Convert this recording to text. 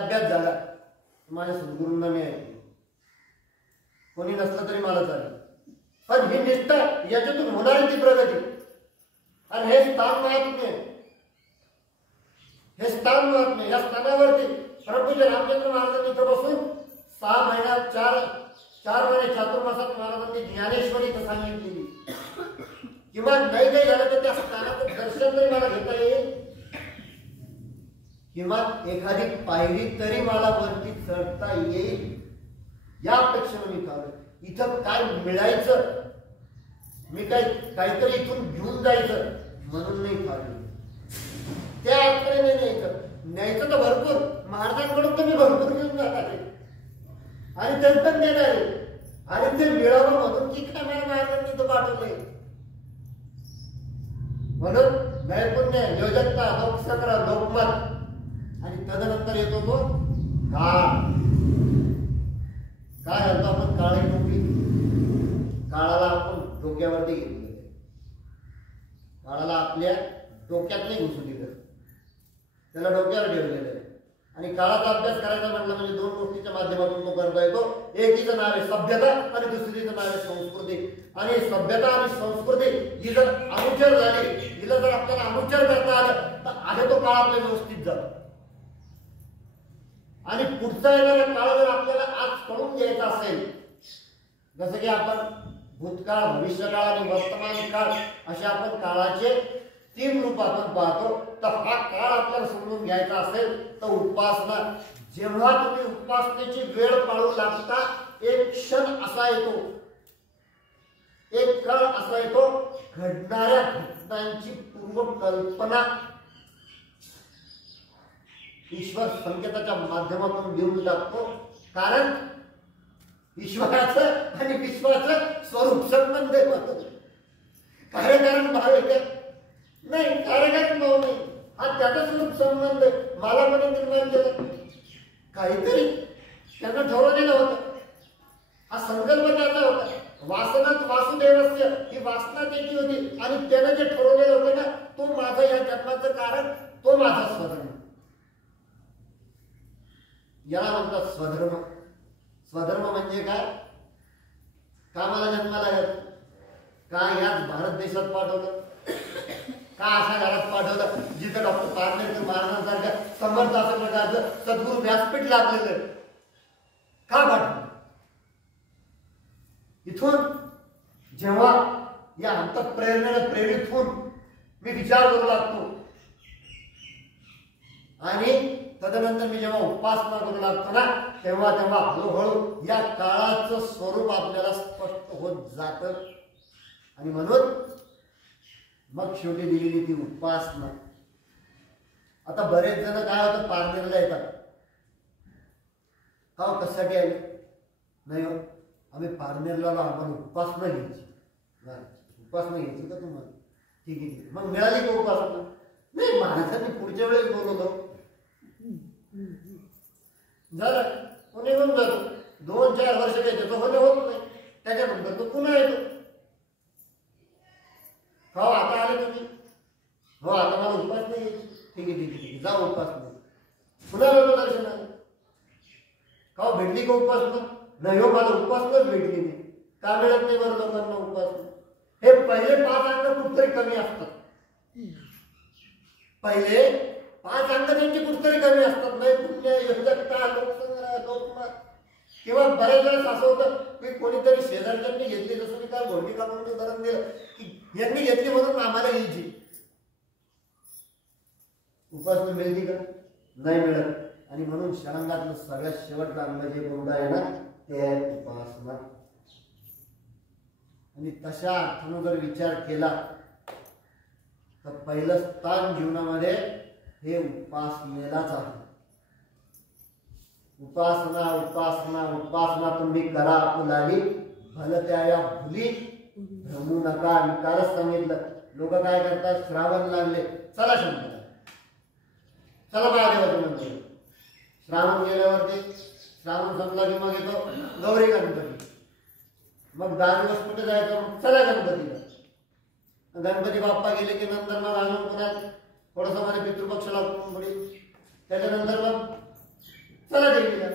अभ्यास झाला माझ्या सद्गुरूंना मी ऐकले, कोणी नसलं तरी मला चालेल, पण ही निष्ठा याच्यातून होणारी ती प्रगती आणि हे स्थान महात्म्य, हे स्थान महात्म्य. या स्थानावरती प्रभूजी रामचंद्र महाराजांनी इथं बसून 6 महिन्यात 4 महिने चातुर्मासात महाराजांनी ज्ञानेश्वरी इथं सांगितलेली. किंवा नाही काही झालं तर त्या स्थानाचं दर्शन तरी मला घेता येईल, किंवा एखादी पायरी तरी मला वरती चढता येईल, या अपेक्षेने मी चालू. इथं काय मिळायचं, मी काहीतरी इथून घेऊन जायचं म्हणून नाही चालू. त्या अर्थाने नाही न्यायचं तर भरपूर, महाराजांकडून तर मी भरपूर घेऊन जाणार आहे आणि ते पण देणार आहे. आणि ते मिळावं म्हणून की काय मला महाराजांनी तो पाठवलंय. म्हणून नैपुण्य, योजकता, लोकसंग्रह, लोकमत आणि तदनंतर येतो तो काळ. काय म्हणतो आपण, काळी टोपी. काळाला आपण डोक्यावरती घेतलेलं, काळाला आपल्या डोक्यात नाही घुसू दिलं, त्याला डोक्यावर ठेवलेलं आहे. आणि काळाचा अभ्यास करायचा म्हटलं म्हणजे 2 गोष्टीच्या माध्यमातून तो करता येतो. एकीचं नाव आहे सभ्यता आणि दुसरीचं नाव आहे संस्कृती. आणि सभ्यता आणि संस्कृती ही जर अनुचर झाली, हिला जर आपल्याला अनुचर करता आलं तर आधी तो काळ आपल्या व्यवस्थित जातो. आणि पुढचा येणारा काळ जर आपल्याला आज कळून घ्यायचा असेल, जसं की आपण भूतकाळ, भविष्यकाळ आणि वर्तमान काळ असे आपण काळाचे 3 रूप आपण पाहतो. तर हा काळ आपल्याला समजून घ्यायचा असेल तर उपासना, जेव्हा तुम्ही उपासनेची वेळ पाळू लागता, एक क्षण असा येतो, एक काळ असा येतो, घडणाऱ्या घटनांची पूर्वकल्पना ईश्वर संकेताच्या माध्यमातून देऊन टाकतो. कारण ईश्वराचं आणि विश्वाचं स्वरूप संबंध आहे. कार्यकारण भाव आहे नाही, कार्यकारण भाव नाही, हा त्याचा स्वरूप संबंध आहे. मला कोणी निर्माण केलं, काहीतरी त्यांना ठरवलेलं होतं, हा संकल्प त्याचा होता. वासनात वासुदेवस्य, ही वासना त्याची होती आणि त्यानं जे ठरवलेलं होतं ना, तो माझं या जन्माचं कारण, तो माझा स्वधर्म. याला म्हणतात स्वधर्म. स्वधर्म म्हणजे काय? का मला जन्माला येत, का याच भारत देशात पाठवलं, का अशा घरात पाठवलं जिथं डॉक्टर पारनेकर महाराजांसारख्या समर्थ अशा प्रकारचं सद्गुरू व्यासपीठ लागलेलं, का पाठवलं? इथून जेव्हा या अंतःप्रेरणेने प्रेरित होऊन मी विचार करू लागतो आणि तदनंतर मी जेव्हा उपासना करू लागतो ना, तेव्हा हळूहळू या काळाचं स्वरूप आपल्याला स्पष्ट होत जातं. आणि म्हणून मग शेवटी दिलेली ती उपासना. आता बरेच जण काय होतं, पारनेरला येतात, का कशासाठी आले? नाही हो, आम्ही पारनेरला आम्हाला उपासना घ्यायची. उपासना घ्यायची का तुम्हाला? ठीक आहे, मग मिळाली का उपासना? नाही, महाराजांनी पुढच्या वेळेस बोलवलं, झालं, तो निघून जातो. 2-4 वर्ष काही त्याचं होत नाही, त्याच्यानंतर तो पुन्हा येतो. हो आता आले तुम्ही, हो आता मला उपास नाही, ठीक आहे जा उपास नाही. पुन्हा येतो दर्शनाला, का भेटली का उपासना? नाही हो, मला उपासनाच भेटली नाही. का मिळत नाही बरं लोकांना उपासना? हे पहिले 5 अंग कुठतरी कमी असतात. पहिले 5 अंग त्यांची कुठतरी कमी असतात. नाही पुण्य, योजकता, लोकसंग्रह, लोकमत. किंवा बऱ्याच वेळेस असं होतं की कोणीतरी शेजारच्यांनी घेतली, जसं मी काय घोडी काढून उदाहरण दिलं की यांनी घेतली म्हणून आम्हाला यायची. उपासना मिळते का? नाही मिळत. आणि म्हणून षडांगातलं सगळ्यात शेवटचं अंग जे बोलणं आहे ना, ते आहे उपासना. आणि तशा अर्थानं जर विचार केला तर पहिलं स्थान जीवनामध्ये हे उपासनेलाच आहे. उपासना उपासना उपासना तुम्ही करा आपुलाली, भलत्या या भुली भ्रमू नका. आणि कालच सांगितलं, लोक काय करतात, श्रावण लागले चला शंकरा, चला महादेवाचं मंदिर. श्रावण गेल्यावरती श्रावण संपला की मग येतो गौरी गणपती, मग 10 दिवस कुठे जायचं, मग चला गणपतीला. गणपती बाप्पा गेले की नंतर मग आणून पुन्हा थोडंसं मध्ये पितृपक्ष लागतो पुढे. त्याच्यानंतर मग चला टेकडीला.